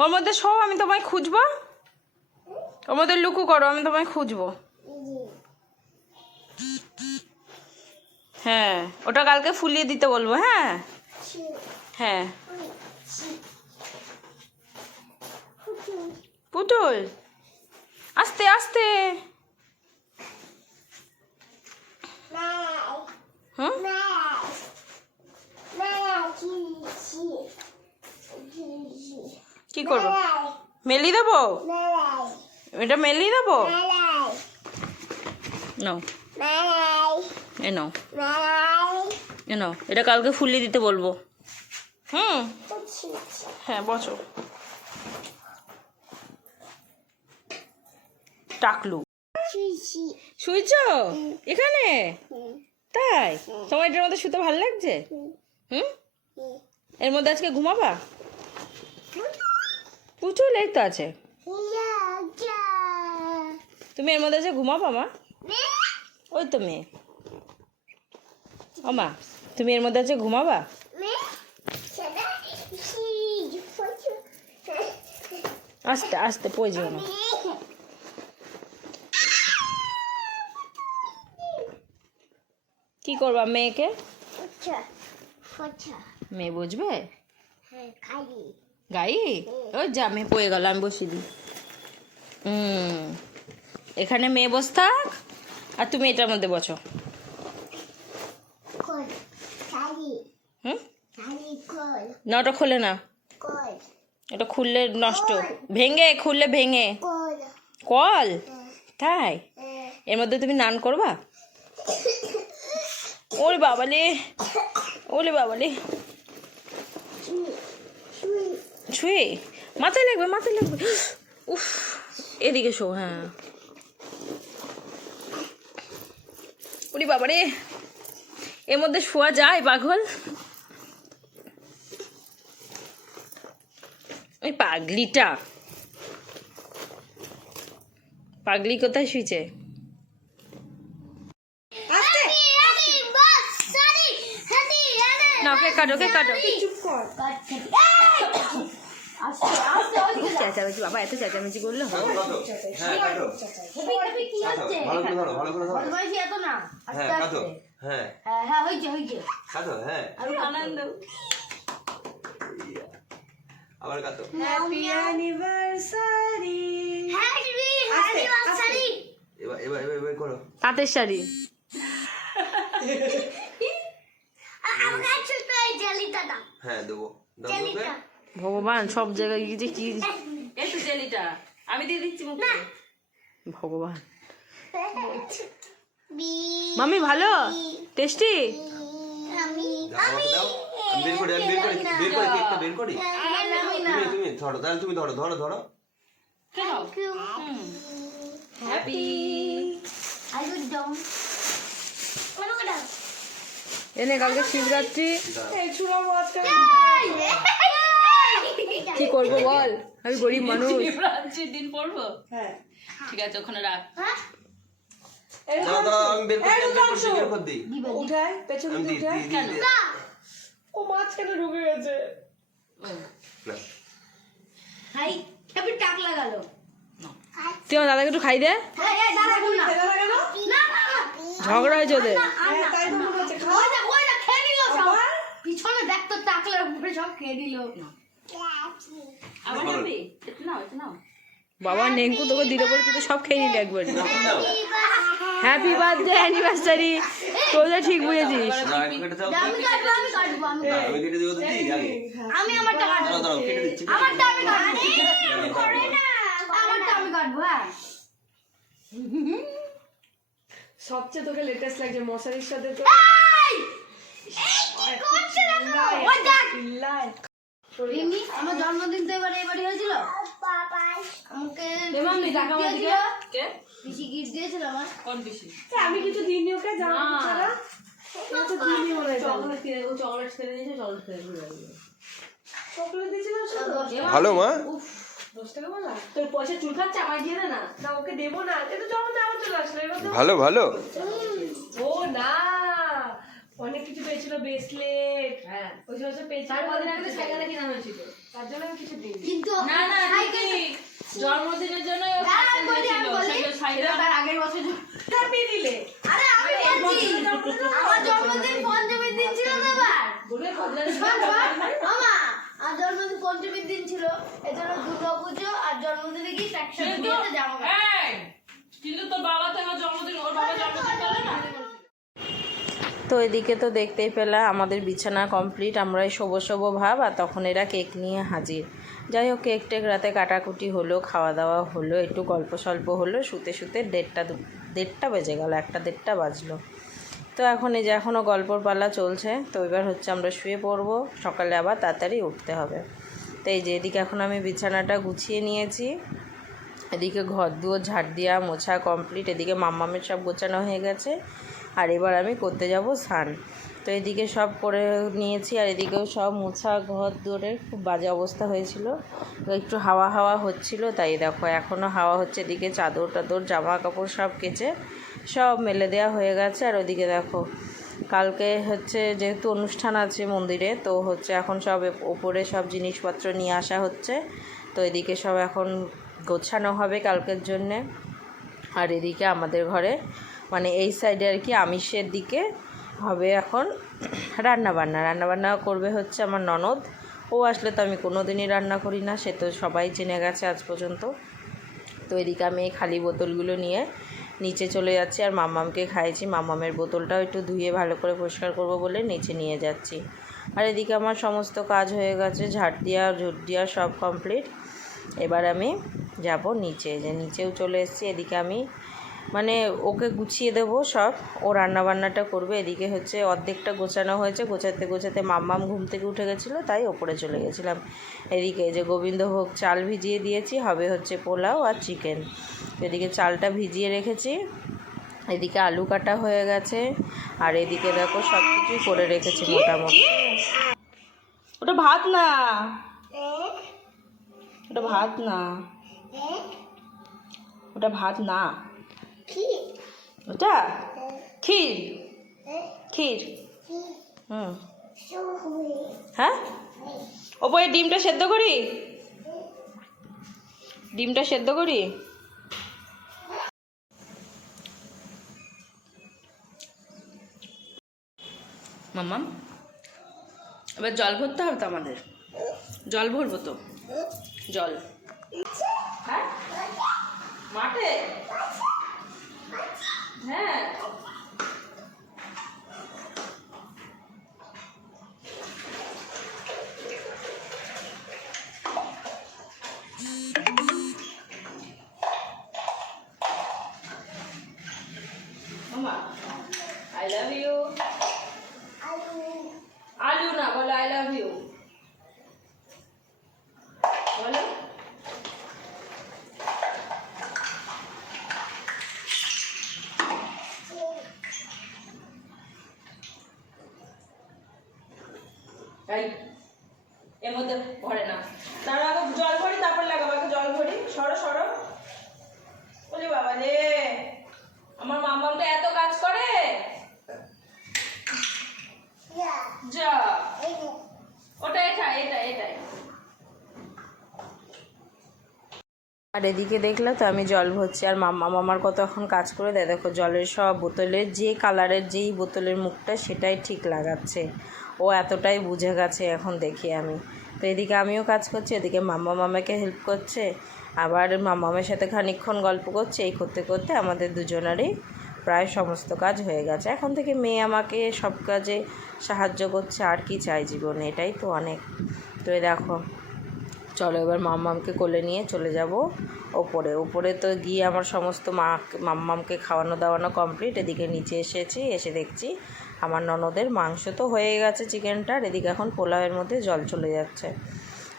ওর মধ্যে সব আমি তোমায় খুঁজবো, ওর মধ্যে লুকু করো, আমি তোমায় খুঁজবো। হ্যাঁ, ওটা কালকে ফুলিয়ে দিতে বলবো। হ্যাঁ হ্যাঁ, পুতুল আস্তে আস্তে। হুম, কি করবো? মেলি দেবো? এটা মেলি দেবো? নাও এ নাও, এ নাও, এটা কালকে ফুলিয়ে দিতে বলবো। হুম, হ্যাঁ বসো। টাকলু শুইছ এখানে? তাই? তোমার এটার মধ্যে শুতে ভালো লাগছে? হুম, এর মধ্যে আজকে ঘুমাবা? পুতুল এই তো আছে, তুমি এর মধ্যে আজকে ঘুমাবা মা? ওই তো মেয়ে, ও মা তুমি এর মধ্যে আজকে ঘুমাবা? আস্তে আস্তে পড়ে যেও না। কি করবা মেয়েকে? মেয়ে বুঝবে? গাই ওই যা, মেয়ে পড়ে গেল, আমি বসিয়ে দিই। এখানে মেয়ে বস থাক, আর তুমি এটার মধ্যে বসো। হুম, না ওটা খোলে না, ওটা খুললে নষ্ট, ভেঙে, খুললে ভেঙে। কল? তাই? এর মধ্যে তুমি নান করবা? ওরে বাবালে, ওরে বাবালে, ছুঁয়ে মাথায় লাগবে, মাথায় লাগবে। উফ, এদিকে শো। হ্যাঁ, ওরে বাবারে, এর মধ্যে শোয়া যায় পাগল? ওই পাগলিটা, পাগলি কোথায় শুয়েছে? না, ওকে কাটো, ওকে কাটো। চেঁচামেচি বাবা, এত চেঁচামেচি করলে হবে? আনন্দ আবার কাটো। হ্যাপি অ্যানিভার্সারি, এবার এবার এবার করো। তাঁতের শাড়ি। হ্যাঁ দেবো। ভগবান, সব জায়গায় গিয়ে কি একটু জেলিটা আমি দিয়ে দিচ্ছি মুখে। ভগবান, মামি ভালো টেস্টি। তুমি ধরো ধরো ধরো। হ্যাপি এনে কালকে শিবরাত্রি, কি করবো বল, আমি গরিব মানুষ। শিবরাত্রির দিন পড়বো? হ্যাঁ ঠিক আছে, ওখানে রাখ। আমি বের করে দিই, উঠাই পেছনে উঠাই। কেন ও মাঝখানে ঢুকে গেছে? হাই কেবল টাক লাগালো। তুই আমার দাদাকে একটু খাই দে। ঝগড়া হয়েছে ওদের। পিছনে দেখ তো, টাকলার উপরে সব খেয়ে দিল। বাবা নেঙ্কু তোকে দিতে বলে, তুই তো সব খেয়ে নিলি একবার। হ্যাপি বার্থডে অ্যানিভার্সারি, তোরা ঠিক বুঝেছিস। সবচেয়ে তোকে লেটেস্ট লাগছে মশারির সাথে। আমার জন্মদিন তো এবারে হয়েছিল, আমাকে পিসি গিফট দিয়েছিল। আমার কোন পিসি? আমি কিছু দিইনি ওকে, ভালো মা। 10 টাকা বলা তোর পয়সা চুল খাচ্ছে, আমায় দিয়ে দে না। না ওকে দেবো না, এটা জমাতে আমার চলে আসলো। ভালো ভালো ও না, অনেক কিছু পেয়েছিল, ব্রেসলেট। হ্যাঁ ওই সমস্ত পেয়েছিল, তার কদিন আগে সাইকেলটা কিনা হয়েছিল, তার জন্য আমি কিছু দিই। কিন্তু না না জন্মদিনের জন্য তার আগের বছর হ্যাপি দিলে। আরে আমি বলছি আমার জন্মদিন পঞ্চমীর দিন ছিল না মামা, আর জন্মদিন পঞ্চমীর দিন ছিল, এজন্য দুর্গাপুজো আর জন্মদিনে গিয়ে একসাথে দিয়েছে জামা। কিন্তু তোর বাবা তো আমার জন্মদিন, ওর বাবা জন্মদিন করে না। তো এদিকে তো দেখতেই পেলাম আমাদের বিছানা কমপ্লিট, আমরাই শোবো ভাব, আর তখন এরা কেক নিয়ে হাজির। যাই হোক, কেক টেক রাতে কাটাকুটি হলো, খাওয়া দাওয়া হলো, একটু গল্প সল্প হলো, শুতে শুতে দেড়টা বেজে গেল, 1-1:30 বাজলো। তো এখন এই যে এখনও গল্পর পালা চলছে। তো এবার হচ্ছে আমরা শুয়ে পড়বো, সকালে আবার তাড়াতাড়ি উঠতে হবে। তো এই যে এদিকে এখন আমি বিছানাটা গুছিয়ে নিয়েছি, এদিকে ঘর দুয়ার ঝাড় দেওয়া মোছা কমপ্লিট, এদিকে মাম্মামের সব গোছানো হয়ে গেছে। আর এবার আমি করতে যাব স্নান। তো এদিকে সব করে নিয়েছি, আর এদিকেও সব মোছা ঘর দুয়ারের খুব বাজে অবস্থা হয়েছিল, একটু হাওয়া হচ্ছিল, তাই দেখো এখনও হাওয়া হচ্ছে। এদিকে চাদর টাদর জামা কাপড় সব কেচে সব মেলে দেওয়া হয়ে গেছে। আর ওদিকে দেখো কালকে হচ্ছে যেহেতু অনুষ্ঠান আছে মন্দিরে, তো হচ্ছে এখন সব ওপরে সব জিনিসপত্র নিয়ে আসা হচ্ছে। তো এদিকে সব এখন গোছানো হবে কালকের জন্যে। আর এদিকে আমাদের ঘরে মানে এই সাইডে আর কি আমিষের দিকে হবে এখন রান্নাবান্না করবে হচ্ছে আমার ননদ। ও আসলে তো আমি কোনো দিনই রান্না করি না, সে তো সবাই জেনে গেছে আজ পর্যন্ত। তো এদিকে আমি এই খালি বোতলগুলো নিয়ে নিচে চলে যাচ্ছি, আর মাম্মামকে খাইয়েছি, মাম্মামের বোতলটাও একটু ধুয়ে ভালো করে পরিষ্কার করব বলে নিচে নিয়ে যাচ্ছি। আর এদিকে আমার সমস্ত কাজ হয়ে গেছে, ঝাড় দেওয়া সব কমপ্লিট। এবার আমি যাব নিচে, যে নিচেও চলে এসেছি। এদিকে আমি মানে ওকে গুছিয়ে দেবো সব, ও রান্নাবান্নাটা করবে। এদিকে হচ্ছে অর্ধেকটা গোছানো হয়েছে, গোছাতে মাম্মাম ঘুম থেকে উঠে গেছিলো, তাই ওপরে চলে গেছিলাম। এদিকে যে গোবিন্দভোগ চাল ভিজিয়ে দিয়েছি, হবে হচ্ছে পোলাও আর চিকেন। এদিকে চালটা ভিজিয়ে রেখেছি, এদিকে আলু কাটা হয়ে গেছে, আর এদিকে দেখো সব কিছুই করে রেখেছি মোটামুটি। ওটা ভাত না, ওটা ভাত না, ওটা ভাত না, ওটা ক্ষীর, ক্ষীর। হ্যাঁ, ওপরে ডিমটা সেদ্ধ করি, ডিমটা সেদ্ধ করি। মাম্মাম এবার জল ভরতে হবে তো, আমাদের জল ভরবো তো, জল। হ্যাঁ মাঠে, হ্যাঁ মামা আই লাভ ইউ। আলু না, বলো আই লাভ ইউ, বলো। এর মধ্যে ভরে না, তার আগে জল ভরি, তারপর লাগাবো। আগে জল ভরি, সরো। বলি বাবা রে, আমার মামাটা এত কাজ করে, যা ওটা এটাই। আর এদিকে দেখলে তো আমি জল ভরছি, আর মামার কত এখন কাজ করে দেয়। দেখো জলের সব বোতলের যে কালারের যেই বোতলের মুখটা সেটাই ঠিক লাগাচ্ছে, ও এতটাই বুঝে গেছে এখন দেখি আমি। তো এদিকে আমিও কাজ করছি, এদিকে মামাকে হেল্প করছে, আবার মামামের সাথে খানিকক্ষণ গল্প করছে। এই করতে করতে আমাদের দুজনেরই প্রায় সমস্ত কাজ হয়ে গেছে। এখন থেকে মেয়ে আমাকে সব কাজে সাহায্য করছে, আর কি চাই জীবনে, এটাই তো অনেক। তো এই দেখো চলো এবার মাম্মামকে কোলে নিয়ে চলে যাব ওপরে। তো গিয়ে আমার সমস্ত মাম্মামকে খাওয়ানো দাওয়ানো কমপ্লিট। এদিকে নিচে এসে দেখছি আমার ননদের মাংস তো হয়ে গেছে চিকেনটার, এদিকে এখন পোলাওয়ের মধ্যে জল চলে যাচ্ছে।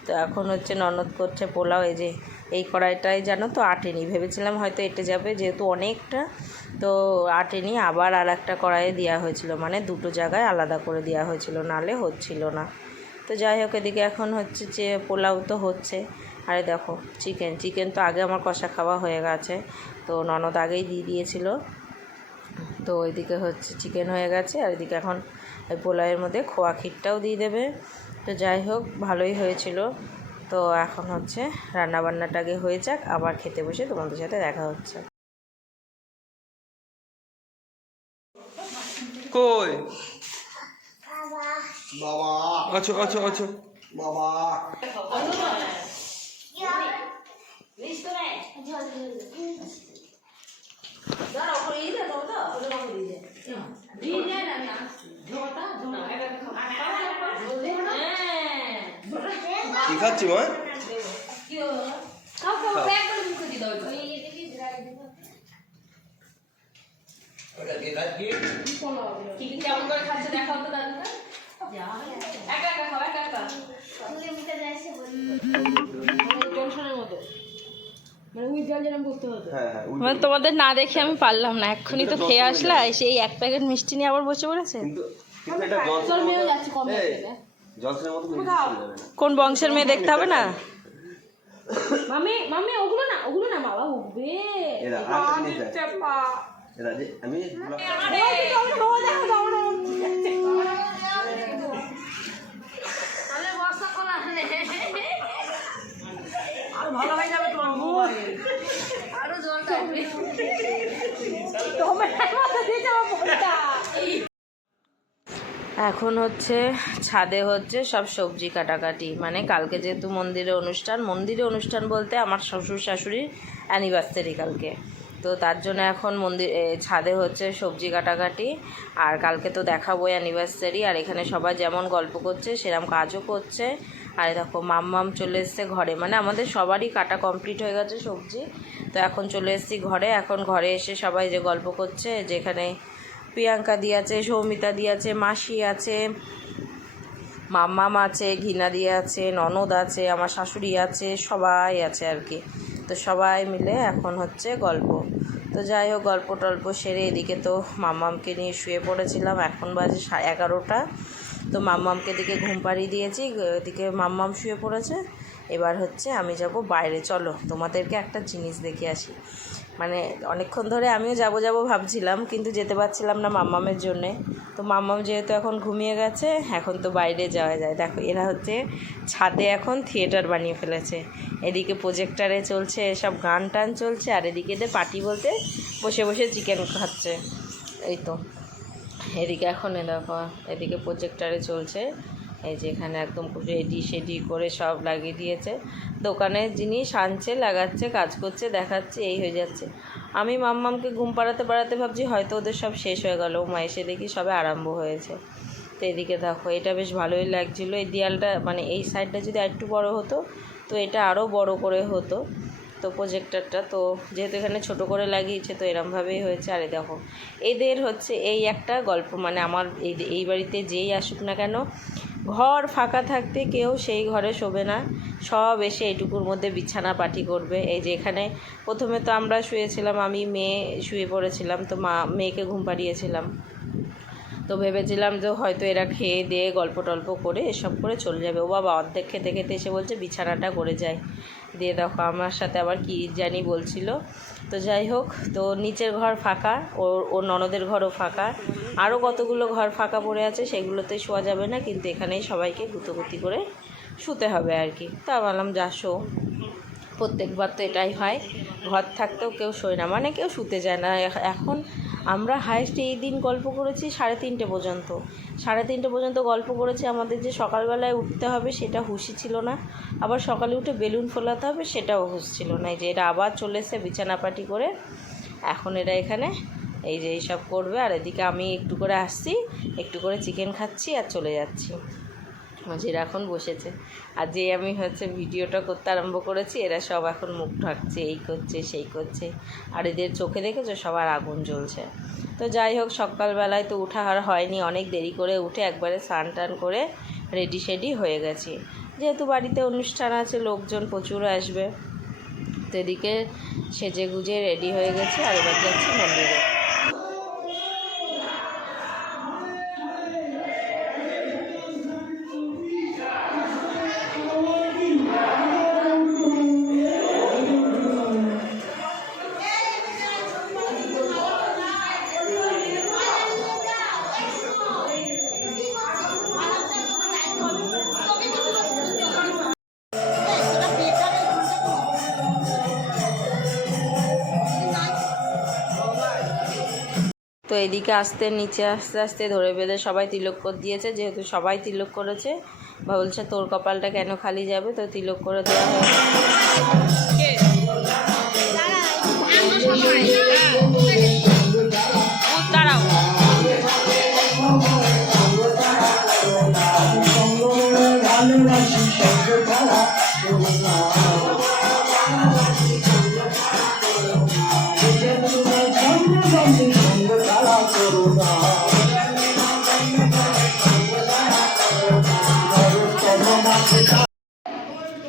তো এখন হচ্ছে ননদ করছে পোলাও। এই যে এই কড়াইটাই জানো তো আটেনি, ভেবেছিলাম হয়তো এঁটে যাবে যেহেতু অনেকটা, তো আটেনি, আবার আর একটা কড়াইয়ে দেওয়া হয়েছিল, মানে দুটো জায়গায় আলাদা করে দেওয়া হয়েছিল, নালে হচ্ছিল না। তো যাই হোক এদিকে এখন হচ্ছে যে পোলাও তো হচ্ছে। আরে দেখো চিকেন তো আগে আমার কষা খাওয়া হয়ে গেছে, তো ননদ আগেই দিয়ে দিয়েছিল। তো ওইদিকে হচ্ছে চিকেন হয়ে গেছে, আর এদিকে এখন এই পোলাওয়ের মধ্যে খোয়া ক্ষীরটাও দিয়ে দেবে। তো যাই হোক ভালোই হয়েছিল। তো তো এখন হচ্ছে রান্নাবান্নাটা আগে হয়ে যাক, আবার খেতে বসে তোমাদের সাথে দেখা হচ্ছে। কই বাবা আছো আছো আছো বাবা কি খাচ্ছি মা? কেমন করে খাচ্ছে দেখাও তো দাদুটা। একা একা খাও, একা একা। টেনশনের মতো মানে তোমাদের না দেখে আমি পারলাম না, এক্ষুনি তো খেয়ে আসলা, সেই এক প্যাকেট মিষ্টি নিয়ে আবার বসে পড়েছে। কোন বংশের মেয়ে দেখতে হবে না? মামি মামি ওগুলো না, ওগুলো না বাবা, উঠবে। ভালো হয়ে যাবে তোমার মোবাইল, আরো জল কাটবে তোমার ফোনটা। এখন হচ্ছে ছাদে হচ্ছে সব সবজি কাটাকাটি, মানে কালকে যেহেতু মন্দিরে অনুষ্ঠান বলতে আমার শ্বশুর শাশুড়ির অ্যানিভার্সারি কালকে, তো তার জন্য এখন ছাদে হচ্ছে সবজি কাটাকাটি। আর কালকে তো দেখাবো অ্যানিভার্সারি, আর এখানে সবাই যেমন গল্প করছে সেরকম কাজও করছে। আর দেখো মাম্মাম চলে এসছে ঘরে, মানে আমাদের সবারই কাটা কমপ্লিট হয়ে গেছে সবজি, তো এখন চলে এসেছি ঘরে। এখন ঘরে এসে সবাই যে গল্প করছে, যেখানে প্রিয়াঙ্কা দি আছে, সৌমিতা দি আছে, মাসি আছে, মাম্মাম আছে, ঘিনা দি আছে, ননদ আছে, আমার শাশুড়ি আছে, সবাই আছে আর কি। তো সবাই মিলে এখন হচ্ছে গল্প। তো যাই হোক, গল্প টল্প সেরে এদিকে তো মাম্মামকে নিয়ে শুয়ে পড়েছিলাম। এখন বাজে 11টা। তো মাম্মামকে দিকে ঘুম পাড়িয়ে দিয়েছি, এদিকে মাম্মাম শুয়ে পড়েছে। এবার হচ্ছে আমি যাব বাইরে, চলো তোমাদেরকে একটা জিনিস দেখে আসি। মানে অনেকক্ষণ ধরে আমিও যাব ভাবছিলাম, কিন্তু যেতে পারছিলাম না মাম্মামের জন্যে। তো মাম্মাম যেহেতু এখন ঘুমিয়ে গেছে, এখন তো বাইরে যাওয়া যায়। দেখো এরা হচ্ছে ছাদে এখন থিয়েটার বানিয়ে ফেলেছে, এদিকে প্রজেক্টারে চলছে সব গান টান চলছে, আর এদিকে এদের পার্টি বলতে বসে বসে চিকেন খাচ্ছে। এই তো এদিকে এখন দেখো এদিকে প্রজেক্টারে চলছে, এই যে এখানে একদম রেডি করে সব লাগিয়ে দিয়েছে, দোকানের জিনিস আনছে, লাগাচ্ছে, কাজ করছে, দেখাচ্ছে, এই হয়ে যাচ্ছে। আমি মাম্মামকে ঘুম পাড়াতে ভাবছি হয়তো ওদের সব শেষ হয়ে গেল, মা এসে দেখি সবে আরম্ভ হয়েছে। তো এদিকে দেখো এটা বেশ ভালোই লাগছিলো, এই দেয়ালটা মানে এই সাইডটা যদি আরেকটু বড় হতো তো এটা আরও বড় করে হতো। তো প্রজেক্টরটা তো যেহেতু এখানে ছোট করে লাগিয়েছে, তো এরমভাবেই হয়েছে। আর দেখো এদের হচ্ছে এই একটা গল্প, মানে আমার এই বাড়িতে যেই আসুক না কেন, ঘর ফাঁকা থাকতে কেউ সেই ঘরে শোবে না, সব এসে এইটুকুর মধ্যে বিছানা পাটি করবে। এই যে এখানে প্রথমে তো আমরা শুয়েছিলাম, আমি মেয়ে শুয়ে পড়েছিলাম, তো মেয়েকে ঘুম পাড়িয়েছিলাম। তো ভেবেছিলাম যে হয়তো এরা খেয়ে দিয়ে গল্প টল্প করে এসব করে চলে যাবে। ও বাবা অর্ধেক খেতে খেতে এসে বলছে বিছানাটা করে যায়, দিয়ে দেখো আমার সাথে আবার কী জানি বলছিল। তো যাই হোক, তো নিচের ঘর ফাঁকা, ওর ননদের ঘরও ফাঁকা, আরও কতগুলো ঘর ফাঁকা পড়ে আছে, সেগুলোতে শোয়া যাবে না, কিন্তু এখানেই সবাইকে গুতোগুতি করে শুতে হবে আর কি। তা বললাম যা শো, প্রত্যেকবার তো এটাই হয়, ঘর থাকতেও কেউ শোয় না, মানে কেউ শুতে যায় না। এখন আমরা হায়েস্ট এই দিন গল্প করেছি 3:30 পর্যন্ত, 3:30 পর্যন্ত গল্প করেছি। আমাদের যে সকালবেলায় উঠতে হবে সেটা হুঁশই ছিল না, আবার সকালে উঠে বেলুন ফোলাতে হবে সেটাও হুঁশ ছিল না। এই যে এরা আবার চলে এসে বিছানাপাটি করে এখন এরা এখানে এই যে এইসব করবে, আর এদিকে আমি একটু করে আসছি, একটু করে চিকেন খাচ্ছি আর চলে যাচ্ছি। এরা এখন বসেছে, আর যে আমি হচ্ছে ভিডিওটা করতে আরম্ভ করেছি, এরা সব এখন মুখ ঢাকছে, এই করছে সেই করছে, আর এদের চোখে দেখেছো সবার আগুন জ্বলছে। তো যাই হোক, সকালবেলায় তো উঠা আর হয়নি, অনেক দেরি করে উঠে একবারে স্নান টান করে রেডি হয়ে গেছি, যেহেতু বাড়িতে অনুষ্ঠান আছে, লোকজন প্রচুর আসবে। তো এদিকে সেজে গুজে রেডি হয়ে গেছি, আর এবার যাচ্ছি মন্দিরে। তো এদিকে আসতে নিচে আস্তে আস্তে ধরে বেঁধে সবাই তিলক করে দিয়েছে, যেহেতু সবাই তিলক করেছে বা বলছে তোর কপালটা কেন খালি যাবে, তো তিলক করে দেওয়া হয়েছে।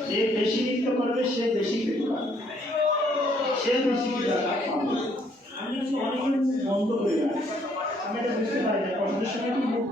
যে বেশি নৃত্য করবে সে বেশি পেতে পারবে, সে বেশি পাবে। আমি অনেকদিন বন্ধ করে গেলাম, আমি এটা বুঝতে পারি না কতদের সঙ্গে কি মুখ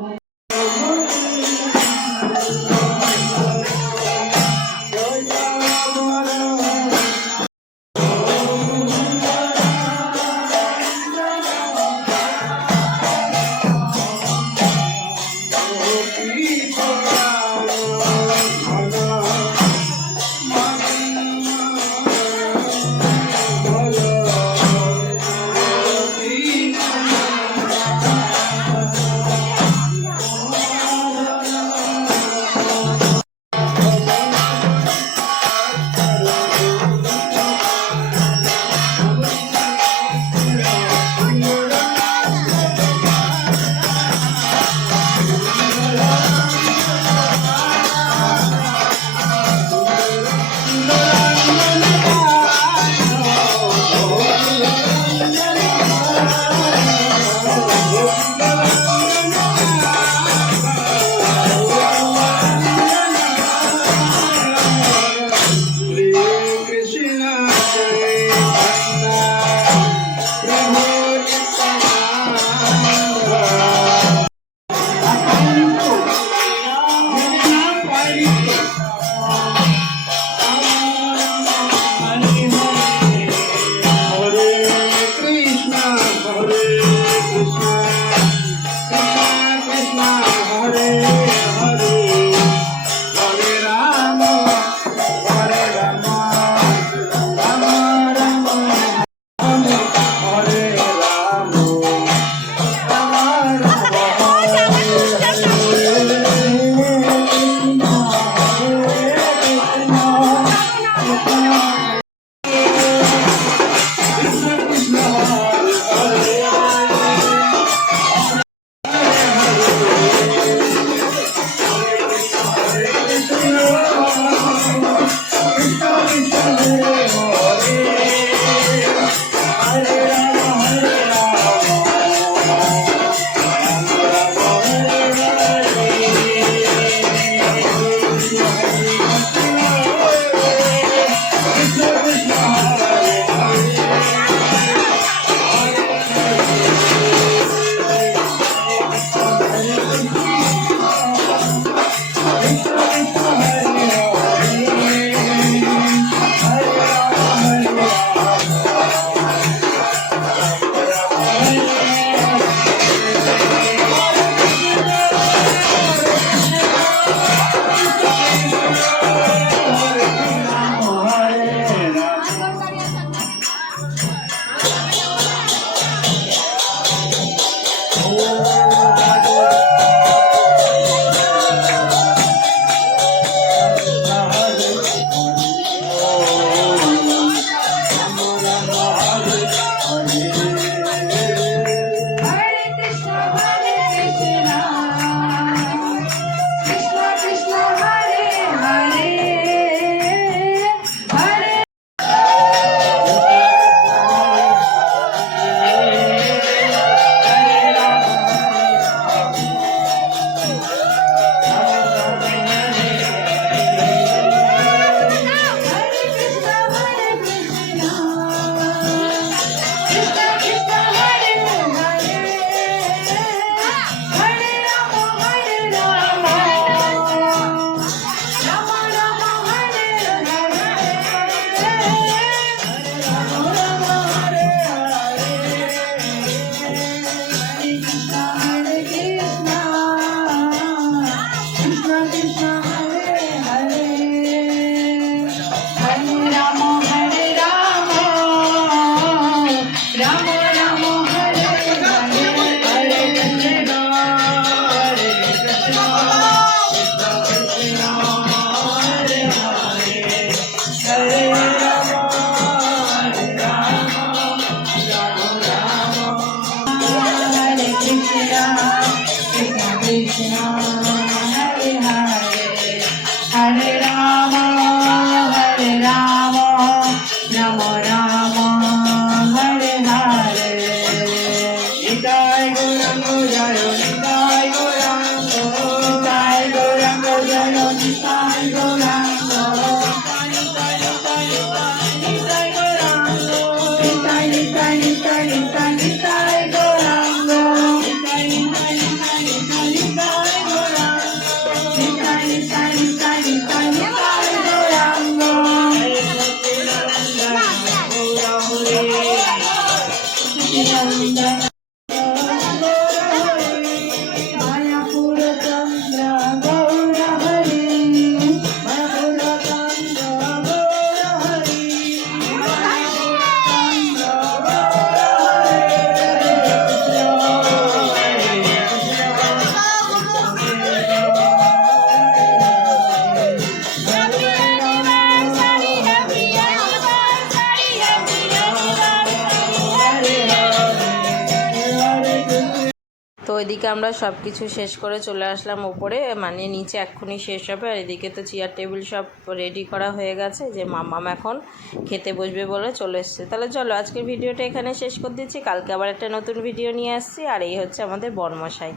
ওইদিকে আমরা সব কিছু শেষ করে চলে আসলাম ওপরে, মানে নিচে এক্ষুনি শেষ হবে। আর এদিকে তো চেয়ার টেবিল সব রেডি করা হয়ে গেছে, যে মাম্মাম এখন খেতে বসবে বলে চলে এসছে। তাহলে চলো আজকের ভিডিওটা এখানে শেষ করে দিচ্ছি, কালকে আবার একটা নতুন ভিডিও নিয়ে আসছি। আর এই হচ্ছে আমাদের বরমশাই।